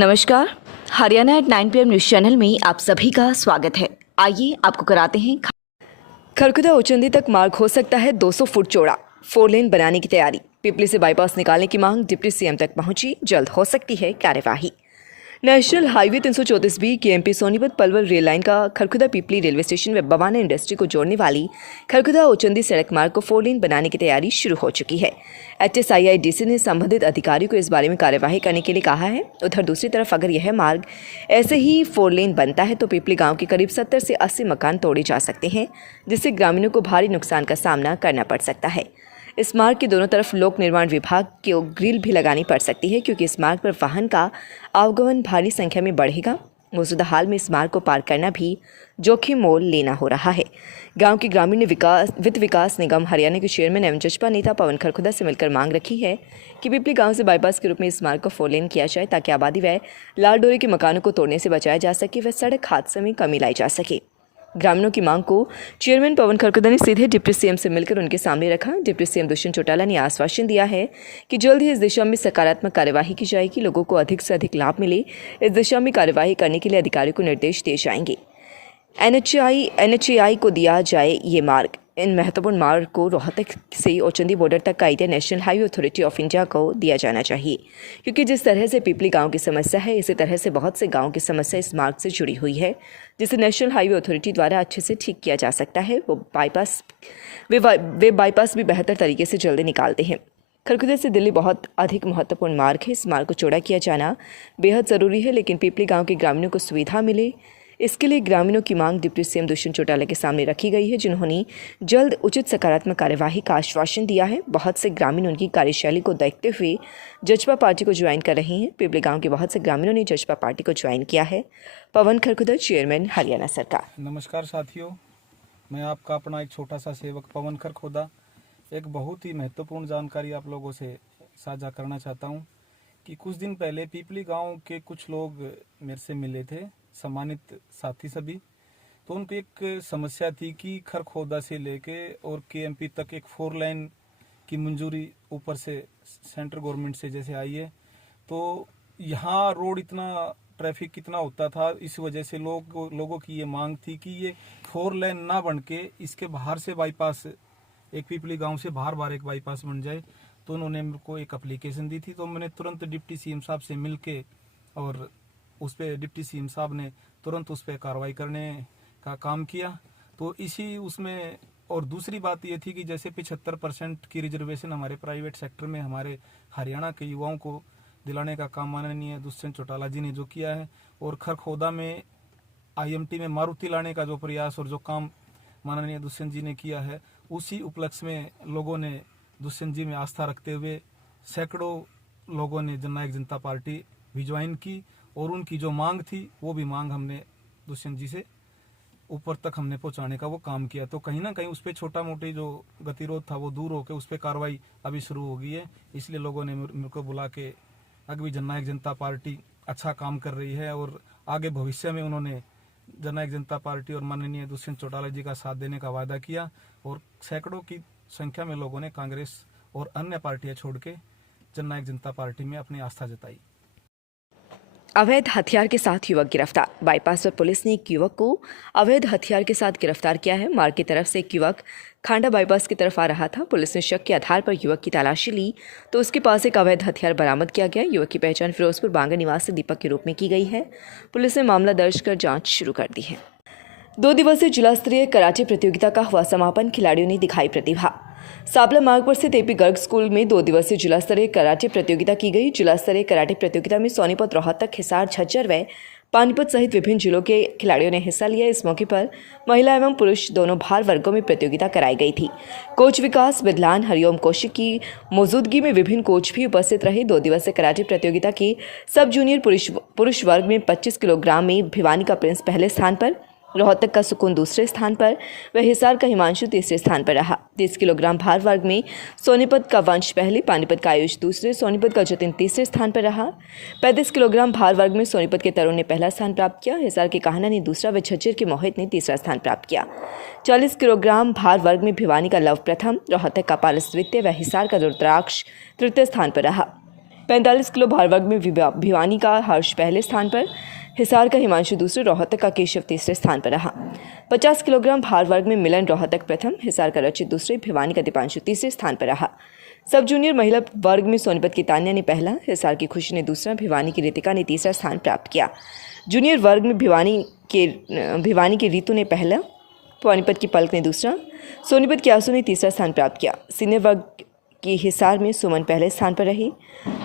नमस्कार। Haryana at 9 PM news channel में आप सभी का स्वागत है। आइए आपको कराते हैं खरखुदा उचंदी तक मार्ग हो सकता है 200 फुट चौड़ा। 4 लेन बनाने की तैयारी। पिपली से बाईपास निकालने की मांग डिप्टी सीएम तक पहुंची, जल्द हो सकती है कार्यवाही। National highway 334B KMP Sonipat Palwal rail line का खरखुदा पिपली रेलवे स्टेशन व बवाना इंडस्ट्री को जोड़ने वाली खरखुदा उचंदी सड़क मार्ग को 4 लेन बनाने की तैयारी शुरू हो चुकी है। HSIIDC ने संबंधित अधिकारियों को इस बारे में कार्यवाही करने के लिए कहा है। उधर दूसरी तरफ अगर यह मार्ग ऐसे ही 4 लेन बनता है तो पिपली गांव के करीब 70 से 80 मकान तोड़े जा सकते हैं, जिससे ग्रामीणों को भारी नुकसान का सामना करना पड़ सकता है। इस मार्ग के दोनों तरफ लोक निर्माण विभाग को ग्रिल भी लगानी पड़ सकती है, क्योंकि इस मार्ग पर वाहन का आवागमन भारी संख्या में बढ़ेगा। मौजूदा हाल में इस मार्ग को पार करना भी जोखिम मोल लेना हो रहा है। गांव के ग्रामीण ने वित्त विकास निगम हरियाणा के चेयरमैन एवं जजपा नेता पवन खरखुदा से मिलकर मांग रखी है कि पिपली गांव से बाईपास के रूप में इस मार्ग को 4 लेन किया जाए, ताकि आबादी व लाल डोरे के मकानों को तोड़ने से बचाया जा सके व सड़क हादसे में कमी लाई जा सके। ग्रामीणों की मांग को चेयरमैन पवन खरखुदा ने सीधे डिप्टी सीएम से मिलकर उनके सामने रखा। डिप्टी सीएम दुष्यंत चौटाला ने आश्वासन दिया है कि जल्द ही इस दिशा में सकारात्मक कार्यवाही की जाएगी। लोगों को अधिक से अधिक लाभ मिले, इस दिशा में कार्यवाही करने के लिए अधिकारियों को निर्देश दिए जाएंगे। NHAI को दिया जाए ये मार्ग। इन महत्वपूर्ण मार्ग को रोहतक से उचंदी बॉर्डर तक का area national highway authority of India को दिया जाना चाहिए, क्योंकि जिस तरह से पिपली गांव की समस्या है, इसी तरह से बहुत से गांव की समस्या इस मार्ग से जुड़ी हुई है, जिसे नेशनल हाईवे अथॉरिटी द्वारा अच्छे से ठीक किया जा सकता है। वे बाईपास भी बेहतर तरीके से जल्दी निकालते हैं। खरखुदा से दिल्ली बहुत अधिक महत्वपूर्ण मार्ग है। इस मार्ग को चौड़ा किया जाना बेहद ज़रूरी है, लेकिन पिपली गाँव के ग्रामीणों को सुविधा मिले, इसके लिए ग्रामीणों की मांग डिप्टी सीएम दुष्यंत चौटाला के सामने रखी गई है, जिन्होंने जल्द उचित सकारात्मक कार्यवाही का आश्वासन दिया है। बहुत से ग्रामीण उनकी कार्यशैली को देखते हुए जजपा पार्टी को ज्वाइन कर रहे हैं। पिपली गांव के बहुत से ग्रामीणों ने जजपा पार्टी को ज्वाइन किया है। पवन खरखुदा, चेयरमैन, हरियाणा सरकार। नमस्कार साथियों, मैं आपका अपना एक छोटा सा सेवक पवन खरखुदा एक बहुत ही महत्वपूर्ण जानकारी आप लोगों से साझा करना चाहता हूं कि कुछ दिन पहले पिपली गांव के कुछ लोग मेरे से मिले थे, सम्मानित साथी सभी। तो उनको एक समस्या थी कि खरखोदा से लेके और केएमपी तक एक 4 लाइन की मंजूरी ऊपर से सेंट्रल गवर्नमेंट से जैसे आई है, तो यहाँ रोड इतना ट्रैफिक कितना होता था, इस वजह से लोगों की ये मांग थी कि ये 4 लाइन ना बन के इसके बाहर से बाईपास, एक पिपली गांव से बाहर एक बाईपास बन जाए। तो उन्होंने मेरे को एक एप्लीकेशन दी थी, तो मैंने तुरंत डिप्टी सीएम साहब से मिलके और उस पर डिप्टी सीएम साहब ने तुरंत उस पर कार्रवाई करने का काम किया। तो इसी उसमें और दूसरी बात ये थी कि जैसे 75% की रिजर्वेशन हमारे प्राइवेट सेक्टर में हमारे हरियाणा के युवाओं को दिलाने का काम माननीय दुष्यंत चौटाला जी ने जो किया है, और खरखोदा में IMT में मारुति लाने का जो प्रयास और जो काम माननीय दुष्यंत जी ने किया है, उसी उपलक्ष्य में लोगों ने दुष्यंत जी में आस्था रखते हुए सैकड़ों लोगों ने जननायक जनता पार्टी भी ज्वाइन की, और उनकी जो मांग थी वो भी मांग हमने दुष्यंत जी से ऊपर तक हमने पहुंचाने का वो काम किया। तो कहीं ना कहीं उस पर छोटा मोटी जो गतिरोध था वो दूर होकर उस पर कार्रवाई अभी शुरू हो गई है। इसलिए लोगों ने मेरे को बुला के अभी जननायक जनता पार्टी अच्छा काम कर रही है, और आगे भविष्य में उन्होंने जननायक जनता पार्टी और माननीय दुष्यंत चौटाला जी का साथ देने का वादा किया, और सैकड़ों की संख्या में लोगों ने कांग्रेस और अन्य पार्टियां छोड़ के जननायक जनता पार्टी में अपनी आस्था जताई। अवैध हथियार के साथ युवक गिरफ्तार। बाईपास पर पुलिस ने एक युवक को अवैध हथियार के साथ गिरफ्तार किया है। मार्ग की तरफ से एक युवक खांडा बाईपास की तरफ आ रहा था। पुलिस ने शक के आधार पर युवक की तलाशी ली तो उसके पास एक अवैध हथियार बरामद किया गया। युवक की पहचान फिरोजपुर बांगा निवासी दीपक के रूप में की गई है। पुलिस ने मामला दर्ज कर जाँच शुरू कर दी है। 2 दिवसीय जिला स्तरीय कराटे प्रतियोगिता का हुआ समापन। खिलाड़ियों ने दिखाई प्रतिभा। साबला मार्ग पर स्थित AP गर्ग स्कूल में 2 दिवसीय जिला स्तरीय कराटे प्रतियोगिता की गई। जिला स्तरीय कराटे प्रतियोगिता में सोनीपत, रोहतक, हिसार, झज्जर व पानीपत सहित विभिन्न जिलों के खिलाड़ियों ने हिस्सा लिया। इस मौके पर महिला एवं पुरुष दोनों भार वर्गों में प्रतियोगिता कराई गई थी। कोच विकास बिदलान, हरिओम कौशिक की मौजूदगी में विभिन्न कोच भी उपस्थित रहे। 2 दिवसीय कराटे प्रतियोगिता के सब जूनियर पुरुष वर्ग में 25 किलोग्राम में भिवानी का प्रिंस पहले स्थान पर, रोहतक का सुकून दूसरे स्थान पर व हिसार का हिमांशु तीसरे स्थान पर रहा। 30 किलोग्राम भार वर्ग में सोनीपत का वंश पहले, पानीपत का आयुष दूसरे, सोनीपत का जतिन तीसरे स्थान पर रहा। 35 किलोग्राम भार वर्ग में सोनीपत के तरुण ने पहला स्थान प्राप्त किया, हिसार के कान्हा ने दूसरा व झज्जर के मोहित ने तीसरा स्थान प्राप्त किया। 40 किलोग्राम भार वर्ग में भिवानी का लव प्रथम, रोहतक का पारस द्वितीय व हिसार का रुद्राक्ष तृतीय स्थान पर रहा। 45 किलो भार वर्ग में भिवानी का हर्ष पहले स्थान पर, हिसार का हिमांशु दूसरे, रोहतक का केशव तीसरे स्थान पर रहा। 50 किलोग्राम भार वर्ग में मिलन रोहतक प्रथम, हिसार का रचित दूसरे, भिवानी का दीपांशु तीसरे स्थान पर रहा। सब जूनियर महिला वर्ग में सोनीपत की तान्या ने पहला, हिसार की खुशी ने दूसरा, भिवानी की रितिका ने तीसरा स्थान प्राप्त किया। जूनियर वर्ग में भिवानी की रीतू ने पहला, सोनीपत की पलक ने दूसरा, सोनीपत की आंसू ने तीसरा स्थान प्राप्त किया। सीनियर वर्ग की हिसार में सुमन पहले स्थान पर रही,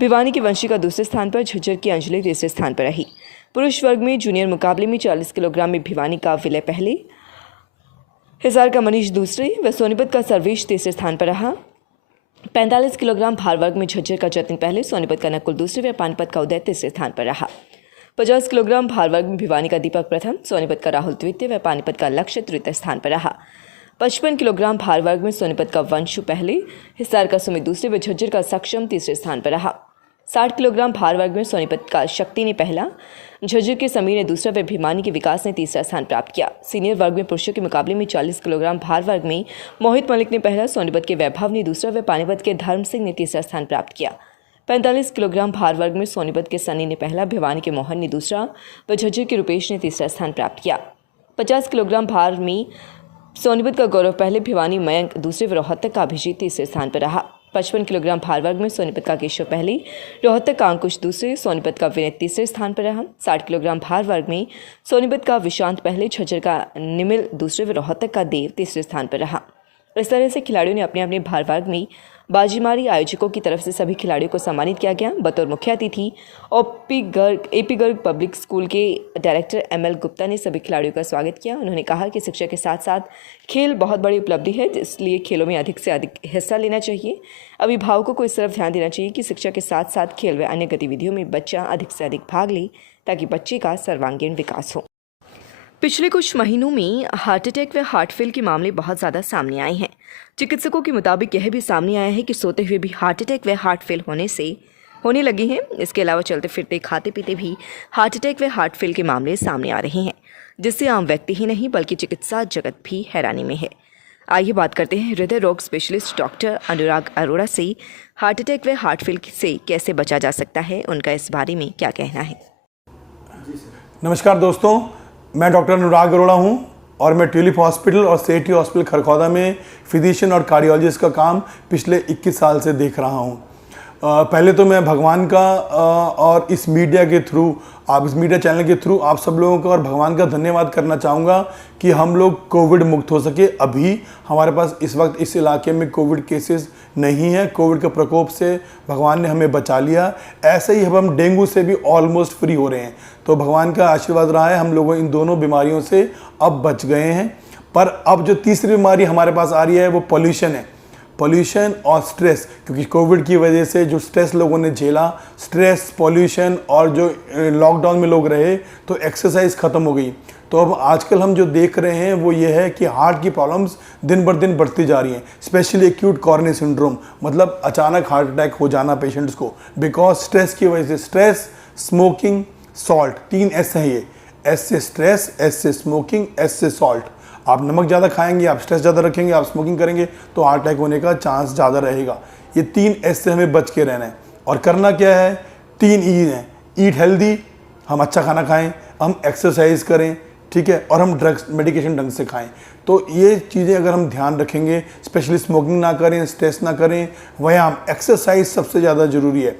भिवानी की वंशिका दूसरे स्थान पर, झज्जर की अंजलि तीसरे स्थान पर रही। पुरुष वर्ग में जूनियर मुकाबले में 40 किलोग्राम में भिवानी का विलय पहले, हिसार का मनीष दूसरे व सोनीपत का सर्वेश तीसरे स्थान पर रहा। 45 किलोग्राम भार वर्ग में झज्जर का जतिन पहले, सोनीपत का नकुल दूसरे व पानीपत का उदय तीसरे स्थान पर रहा। 50 किलोग्राम भार वर्ग में भिवानी का दीपक प्रथम, सोनीपत का राहुल द्वितीय व पानीपत का लक्ष्य तृतीय स्थान पर रहा। 55 किलोग्राम भार वर्ग में सोनीपत का वंशु पहले, हिसार का सुमित दूसरे व झज्जर का सक्षम तीसरे स्थान पर रहा। 60 किलोग्राम भार वर्ग में सोनीपत का शक्ति ने पहला, झज्जर के समीर ने दूसरा व भिवानी के विकास ने तीसरा स्थान प्राप्त किया। सीनियर वर्ग में पुरुषों के मुकाबले में 40 किलोग्राम भार वर्ग में मोहित मलिक ने पहला, सोनीपत के वैभव ने दूसरा व पानीपत के धर्म सिंह ने तीसरा स्थान प्राप्त किया। 45 किलोग्राम भार वर्ग में सोनीपत के सनी ने पहला, भिवानी के मोहन ने दूसरा व झज्जर के रुपेश ने तीसरा स्थान प्राप्त किया। 50 किलोग्राम भार में सोनीपत का गौरव पहले, भिवानी मयंक दूसरे व रोहतक का अभिजीत तीसरे स्थान पर रहा। 55 किलोग्राम भार वर्ग में सोनीपत का केशव पहले, रोहतक का अंकुश दूसरे, सोनीपत का विनय तीसरे स्थान पर रहा। 60 किलोग्राम भार वर्ग में सोनीपत का विशांत पहले, झज्जर का निमिल दूसरे व रोहतक का देव तीसरे स्थान पर रहा। इस तरह से खिलाड़ियों ने अपने अपने भार वर्ग में बाजी मारी। आयोजकों की तरफ से सभी खिलाड़ियों को सम्मानित किया गया। बतौर मुख्य अतिथि एपी गर्ग पब्लिक स्कूल के डायरेक्टर ML गुप्ता ने सभी खिलाड़ियों का स्वागत किया। उन्होंने कहा कि शिक्षा के साथ साथ खेल बहुत बड़ी उपलब्धि है, इसलिए खेलों में अधिक से अधिक हिस्सा लेना चाहिए। अभिभावकों को इस तरफ ध्यान देना चाहिए कि शिक्षा के साथ साथ खेल व अन्य गतिविधियों में बच्चा अधिक से अधिक भाग ले, ताकि बच्चे का सर्वांगीण विकास हो। पिछले कुछ महीनों में हार्ट अटैक व हार्ट फेल के मामले बहुत ज़्यादा सामने आए हैं। चिकित्सकों के मुताबिक यह भी सामने आया है कि सोते हुए भी हार्ट अटैक व हार्ट फेल होने लगे हैं। इसके अलावा चलते फिरते खाते पीते भी हार्ट अटैक व हार्ट फेल के मामले सामने आ रहे हैं, जिससे आम व्यक्ति ही नहीं बल्कि चिकित्सा जगत भी हैरानी में है। आइए बात करते हैं हृदय रोग स्पेशलिस्ट डॉक्टर अनुराग अरोड़ा से। हार्ट अटैक व हार्ट फेल से कैसे बचा जा सकता है, उनका इस बारे में क्या कहना है। नमस्कार दोस्तों, मैं डॉक्टर अनुराग अरोड़ा हूं और मैं ट्यूलिप हॉस्पिटल और सेठी हॉस्पिटल खरखौदा में फिजिशियन और कार्डियोलॉजिस्ट का काम पिछले 21 साल से देख रहा हूं। पहले तो मैं भगवान का और इस मीडिया के थ्रू, आप इस मीडिया चैनल के थ्रू आप सब लोगों का और भगवान का धन्यवाद करना चाहूँगा कि हम लोग कोविड मुक्त हो सके। अभी हमारे पास इस वक्त इस इलाके में कोविड केसेस नहीं है। कोविड के प्रकोप से भगवान ने हमें बचा लिया। ऐसे ही अब हम डेंगू से भी ऑलमोस्ट फ्री हो रहे हैं। तो भगवान का आशीर्वाद रहा है, हम लोग इन दोनों बीमारियों से अब बच गए हैं। पर अब जो तीसरी बीमारी हमारे पास आ रही है वो पॉल्यूशन है। पॉल्यूशन और स्ट्रेस, क्योंकि कोविड की वजह से जो स्ट्रेस लोगों ने झेला, स्ट्रेस, पॉल्यूशन और जो लॉकडाउन में लोग रहे, तो एक्सरसाइज ख़त्म हो गई। तो अब आजकल हम जो देख रहे हैं वो ये है कि हार्ट की प्रॉब्लम्स दिन बर दिन बढ़ती जा रही हैं, स्पेशली एक्यूट कॉरोनरी सिंड्रोम, मतलब अचानक हार्ट अटैक हो जाना पेशेंट्स को, बिकॉज स्ट्रेस की वजह से। स्ट्रेस, स्मोकिंग, सॉल्ट, 3 S है ये। S से स्ट्रेस, S से स्मोकिंग, S से सॉल्ट। आप नमक ज़्यादा खाएंगे, आप स्ट्रेस ज़्यादा रखेंगे, आप स्मोकिंग करेंगे तो हार्ट अटैक होने का चांस ज़्यादा रहेगा। ये 3 S से हमें बच के रहना है। और करना क्या है, 3 E हैं। ईट हेल्दी, हम अच्छा खाना खाएं, हम एक्सरसाइज करें, ठीक है, और हम ड्रग्स मेडिकेशन ढंग से खाएं। तो ये चीज़ें अगर हम ध्यान रखेंगे, स्पेशली स्मोकिंग ना करें, स्ट्रेस ना करें, व्यायाम, एक्सरसाइज सबसे ज़्यादा ज़रूरी है।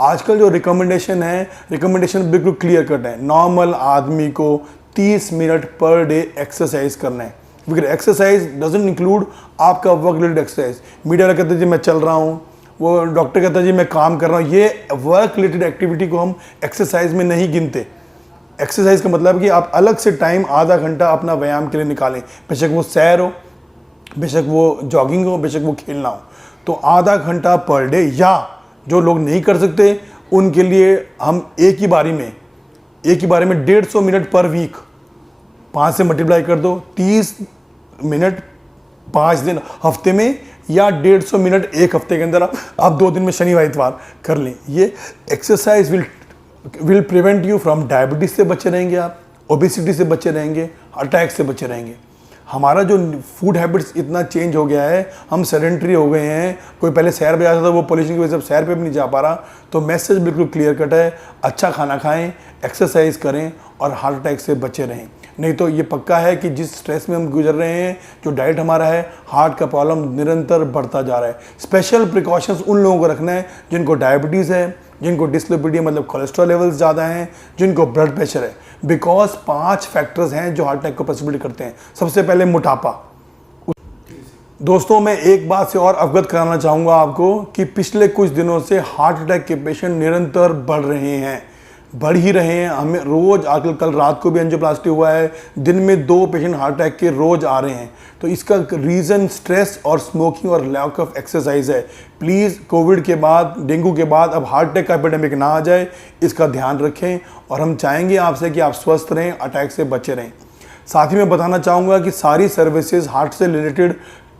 आजकल जो रिकमेंडेशन है, रिकमेंडेशन बिल्कुल क्लियर कट है। नॉर्मल आदमी को 30 मिनट पर डे एक्सरसाइज करना है। बिकॉज एक्सरसाइज डजंट इंक्लूड आपका वर्क रिलेटेड एक्सरसाइज। मीडिया वाला कहते हैं जी मैं चल रहा हूँ, वो डॉक्टर कहता है जी मैं काम कर रहा हूँ। ये वर्क रिलेटेड एक्टिविटी को हम एक्सरसाइज में नहीं गिनते। एक्सरसाइज का मतलब कि आप अलग से टाइम आधा घंटा अपना व्यायाम के लिए निकालें, बेशक वो सैर हो, बेशक वो जॉगिंग हो, बेशक वो खेलना हो। तो आधा घंटा पर डे, या जो लोग नहीं कर सकते उनके लिए हम एक ही बारी में 150 मिनट पर वीक, 5 से मल्टीप्लाई कर दो, 30 मिनट 5 दिन हफ्ते में, या 150 मिनट एक हफ्ते के अंदर आप 2 दिन में शनिवार इतवार कर लें। ये exercise will prevent you from diabetes से बचे रहेंगे, आप ओबेसिटी से बचे रहेंगे, अटैक से बचे रहेंगे। हमारा जो फूड हैबिट्स इतना चेंज हो गया है, हम सेडेंटरी हो गए हैं। कोई पहले सैर पे जाता था, वो पोल्यूशन की वजह से अब सैर पे भी नहीं जा पा रहा। तो मैसेज बिल्कुल क्लियर कट है, अच्छा खाना खाएं, एक्सरसाइज करें और हार्ट अटैक से बचे रहें। नहीं तो ये पक्का है कि जिस स्ट्रेस में हम गुजर रहे हैं, जो डाइट हमारा है, हार्ट का प्रॉब्लम निरंतर बढ़ता जा रहा है। स्पेशल प्रिकॉशंस उन लोगों को रखना है जिनको डायबिटीज़ है, जिनको डिस्लिपिडीमिया मतलब कोलेस्ट्रॉल लेवल्स ज़्यादा हैं, जिनको ब्लड प्रेशर है। बिकॉज 5 फैक्टर्स हैं जो हार्ट अटैक को पॉसिबिलिटी करते हैं। सबसे पहले मोटापा। दोस्तों, मैं एक बात से और अवगत कराना चाहूँगा आपको कि पिछले कुछ दिनों से हार्ट अटैक के पेशेंट निरंतर बढ़ रहे हैं, बढ़ ही रहे हैं। हमें रोज़ आजकल, कल रात को भी एंजियोप्लास्टी हुआ है, दिन में 2 पेशेंट हार्ट अटैक के रोज़ आ रहे हैं। तो इसका रीज़न स्ट्रेस और स्मोकिंग और लैक ऑफ एक्सरसाइज है। प्लीज़ कोविड के बाद, डेंगू के बाद अब हार्ट अटैक का एपिडेमिक ना आ जाए, इसका ध्यान रखें। और हम चाहेंगे आपसे कि आप स्वस्थ रहें, अटैक से बचे रहें। साथ ही मैं बताना चाहूँगा कि सारी सर्विसेज हार्ट से रिलेटेड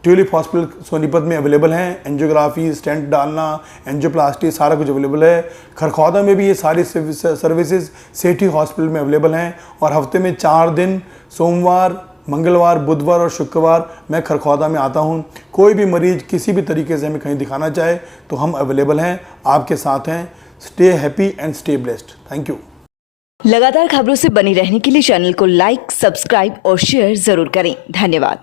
ट्यूलिप हॉस्पिटल सोनीपत में अवेलेबल हैं। एंजियोग्राफी, स्टेंट डालना, एंजियोप्लास्टी, सारा कुछ अवेलेबल है। खरखौदा में भी ये सारी सर्विसेज सेठी हॉस्पिटल में अवेलेबल हैं। और हफ्ते में 4 दिन, सोमवार, मंगलवार, बुधवार और शुक्रवार मैं खरखौदा में आता हूं। कोई भी मरीज किसी भी तरीके से हमें कहीं दिखाना चाहे तो हम अवेलेबल हैं, आपके साथ हैं। Stay happy and stay blessed. Thank you. लगातार खबरों से बनी रहने के लिए चैनल को लाइक, सब्सक्राइब और शेयर जरूर करें। धन्यवाद।